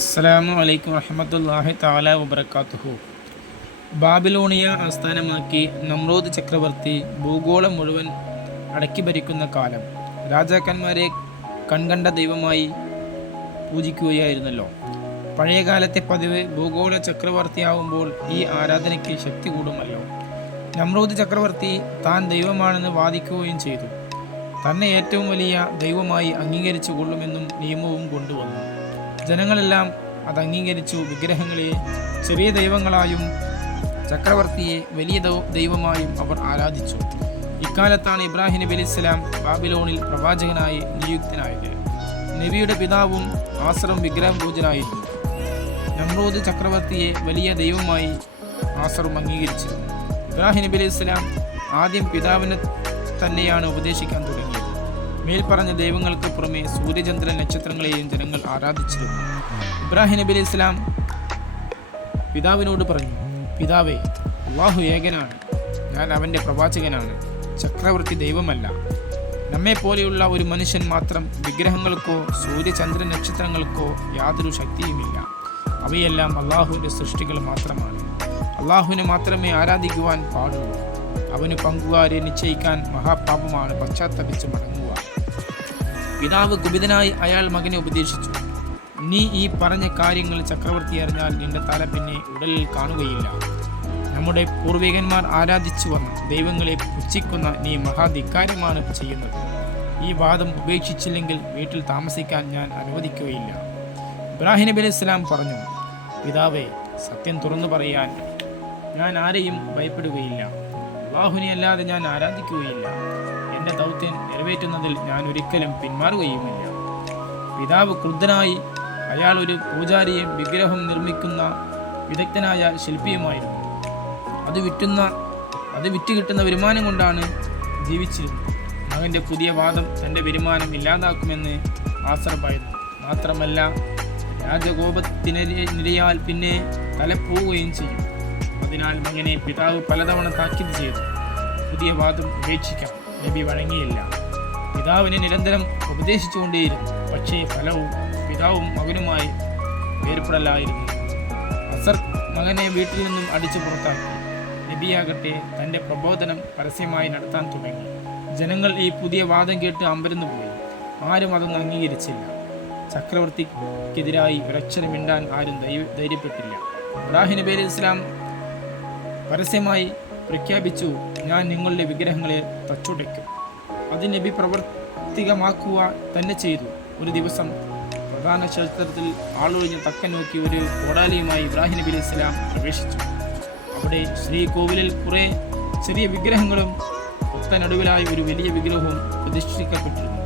അസ്സലാമു അലൈക്കും വറഹമത്തല്ലാഹി താല വബർക്കാത്തുഹു ബാബിലോണിയ ആസ്ഥാനമാക്കി നമ്രോദ് ചക്രവർത്തി ഭൂഗോളം മുഴുവൻ അടക്കി ഭരിക്കുന്ന കാലം രാജാക്കന്മാരെ കൺകണ്ട ദൈവമായി പൂജിക്കുകയായിരുന്നല്ലോ. പഴയകാലത്തെ പതിവ് ഭൂഗോള ചക്രവർത്തിയാവുമ്പോൾ ഈ ആരാധനയ്ക്ക് ശക്തി കൂടുമല്ലോ. നമ്രൂദ് ചക്രവർത്തി താൻ ദൈവമാണെന്ന് വാദിക്കുകയും ചെയ്തു. തന്നെ ഏറ്റവും വലിയ ദൈവമായി അംഗീകരിച്ചു കൊള്ളുമെന്നും നിയമവും കൊണ്ടുവന്നു. ജനങ്ങളെല്ലാം അത് അംഗീകരിച്ചു. വിഗ്രഹങ്ങളെ ചെറിയ ദൈവങ്ങളായും ചക്രവർത്തിയെ വലിയ ദൈവമായും അവർ ആരാധിച്ചു. ഇക്കാലത്താണ് ഇബ്രാഹിം നബി അലിസ്ലാം ബാബിലോണിൽ പ്രവാചകനായി നിയുക്തനായത്. നബിയുടെ പിതാവും ആസറും വിഗ്രഹം പൂജനായിരുന്നു. നമ്രൂദ് ചക്രവർത്തിയെ വലിയ ദൈവമായി ആസറും അംഗീകരിച്ചിരുന്നു. ഇബ്രാഹിം നബി അലൈഹി സ്വലാം ആദ്യം പിതാവിനെ തന്നെയാണ് ഉപദേശിക്കാൻ തുടങ്ങിയത്. മേൽപ്പറഞ്ഞ ദൈവങ്ങൾക്ക് പുറമെ സൂര്യചന്ദ്ര നക്ഷത്രങ്ങളെയും ജനങ്ങൾ ആരാധിച്ചിരുന്നു. ഇബ്രാഹിം നബി ഇസ്ലാം പിതാവിനോട് പറഞ്ഞു പിതാവേ അള്ളാഹു ഏകനാണ്. ഞാൻ അവന്റെ പ്രവാചകനാണ്. ചക്രവർത്തി ദൈവമല്ല. നമ്മെ പോലെയുള്ള ഒരു മനുഷ്യൻ മാത്രം വിഗ്രഹങ്ങൾക്കോ സൂര്യചന്ദ്ര നക്ഷത്രങ്ങൾക്കോ യാതൊരു ശക്തിയുമില്ല. അവയെല്ലാം അള്ളാഹുവിന്റെ സൃഷ്ടികൾ മാത്രമാണ്. അള്ളാഹുവിനെ മാത്രമേ ആരാധിക്കുവാൻ പാടുള്ളൂ. അവന് പങ്കുകാരെ നിശ്ചയിക്കാൻ മഹാപാപമാണ് പശ്ചാത്തപിച്ച് മടങ്ങുക. പിതാവ് കുപിതനായി അയാൾ മകനെ ഉപദേശിച്ചു. നീ ഈ പറഞ്ഞ കാര്യങ്ങൾ ചക്രവർത്തി അറിഞ്ഞാൽ നിന്റെ തല പിന്നെ ഉടലിൽ കാണുകയില്ല. നമ്മുടെ പൂർവികന്മാർ ആരാധിച്ചു വന്ന ദൈവങ്ങളെ പുച്ഛിക്കുന്ന നീ മഹാധിക്കാരമാണ് ചെയ്യുന്നത്. ഈ വാദം ഉപേക്ഷിച്ചില്ലെങ്കിൽ വീട്ടിൽ താമസിക്കാൻ ഞാൻ അനുവദിക്കുകയില്ല. ഇബ്രാഹിം നബി ഇസ്ലാം പറഞ്ഞു പിതാവേ സത്യം തുറന്നു പറയാൻ ഞാൻ ആരെയും ഭയപ്പെടുകയില്ല. അള്ളാഹുവിനെ അല്ലാതെ ഞാൻ ആരാധിക്കുകയില്ല. എന്റെ ദൗത്യം നിറവേറ്റുന്നതിൽ ഞാൻ ഒരിക്കലും പിന്മാറുകയുമില്ല. പിതാവ് ക്രുദ്ധനായി അയാൾ ഒരു പൂജാരിയും വിഗ്രഹം നിർമ്മിക്കുന്ന വിദഗ്ധനായ ശില്പിയുമായിരുന്നു. അത് വിറ്റുന്ന അത് വിറ്റ് കിട്ടുന്ന വരുമാനം കൊണ്ടാണ് ജീവിച്ചിരുന്നത്. മകന്റെ പുതിയ വാദം തന്റെ വരുമാനം ഇല്ലാതാക്കുമെന്ന് ആസർ ഭയന്നു മാത്രമല്ല രാജകോപത്തിനിരയാൽ പിന്നെ തലപ്പോവുകയും ചെയ്യും. അതിനാൽ ഇങ്ങനെ പിതാവ് പലതവണ താക്കീത് ചെയ്തു. പുതിയ വാദം ഉപേക്ഷിക്കാം. നബി വഴങ്ങിയില്ല. പിതാവിനെ നിരന്തരം ഉപദേശിച്ചുകൊണ്ടേയിരുന്നു. പക്ഷേ ഫലവും പിതാവും മകനുമായി വേർപ്പെടലായിരുന്നു അസർ മകനെ വീട്ടിൽ നിന്നും അടിച്ചു പുറത്താക്കി. നബിയാകട്ടെ തന്റെ പ്രബോധനം പരസ്യമായി നടത്താൻ തുടങ്ങി. ജനങ്ങൾ ഈ പുതിയ വാദം കേട്ട് അമ്പരന്നു പോയി. ആരും അതൊന്നും അംഗീകരിച്ചില്ല. ചക്രവർത്തിക്കെതിരായി വിരക്ഷരമിണ്ടാൻ മിണ്ടാൻ ആരും ധൈര്യപ്പെട്ടില്ല. ഇബ്രാഹിം നബി അലൈഹി ഇസ്ലാം പരസ്യമായി പ്രഖ്യാപിച്ചു ഞാൻ നിങ്ങളുടെ വിഗ്രഹങ്ങളെ തച്ചുടയ്ക്കും. അത് നബി പ്രവർത്തികമാക്കുക തന്നെ ചെയ്തു. ഒരു ദിവസം പ്രധാന ക്ഷേത്രത്തിൽ ആളൊഴിഞ്ഞ് തക്ക നോക്കി ഒരു കോടാലിയുമായി ഇബ്രാഹിം നബി സ്വലാം പ്രവേശിച്ചു. അവിടെ ശ്രീകോവിലിൽ കുറേ ചെറിയ വിഗ്രഹങ്ങളും ഒത്തനടുവിലായി ഒരു വലിയ വിഗ്രഹവും പ്രതിഷ്ഠിക്കപ്പെട്ടിരുന്നു.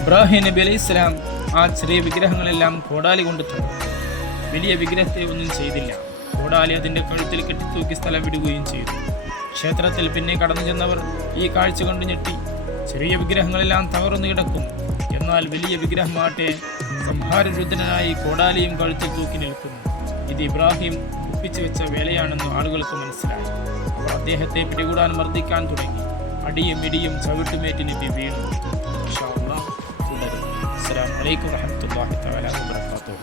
ഇബ്രാഹിം നബി അലൈഹി സ്വലാം ആ ചെറിയ വിഗ്രഹങ്ങളെല്ലാം കോടാലി കൊണ്ട് തന്നു. വലിയ വിഗ്രഹത്തെ ഒന്നും ചെയ്തില്ല. കോടാലി അതിന്റെ കഴുത്തിൽ കെട്ടിത്തൂക്കി സ്ഥലം വിടുകയും ചെയ്തു. ക്ഷേത്രത്തിൽ പിന്നെ കടന്നു ചെന്നവർ ഈ കാഴ്ച കണ്ടു ഞെട്ടി. ചെറിയ വിഗ്രഹങ്ങളെല്ലാം തകർന്നു കിടക്കും. എന്നാൽ വലിയ വിഗ്രഹമാട്ടെ സംഹാരരുദ്രനായി കോടാലിയും കഴുത്തിൽ തൂക്കി നിൽക്കുന്നു. ഇത് ഇബ്രാഹിം ഒപ്പിച്ചു വെച്ച വേലയാണെന്ന് ആളുകൾക്ക് മനസ്സിലായി. അവർ അദ്ദേഹത്തെ പിടികൂടാൻ മർദ്ദിക്കാൻ തുടങ്ങി. അടിയും ഇടിയും ചവിട്ടുമേറ്റ് നബി വീണു. അസ്സലാമു അലൈക്കും വറഹ്മത്തുള്ളാഹി തആല വബറകാതുഹു.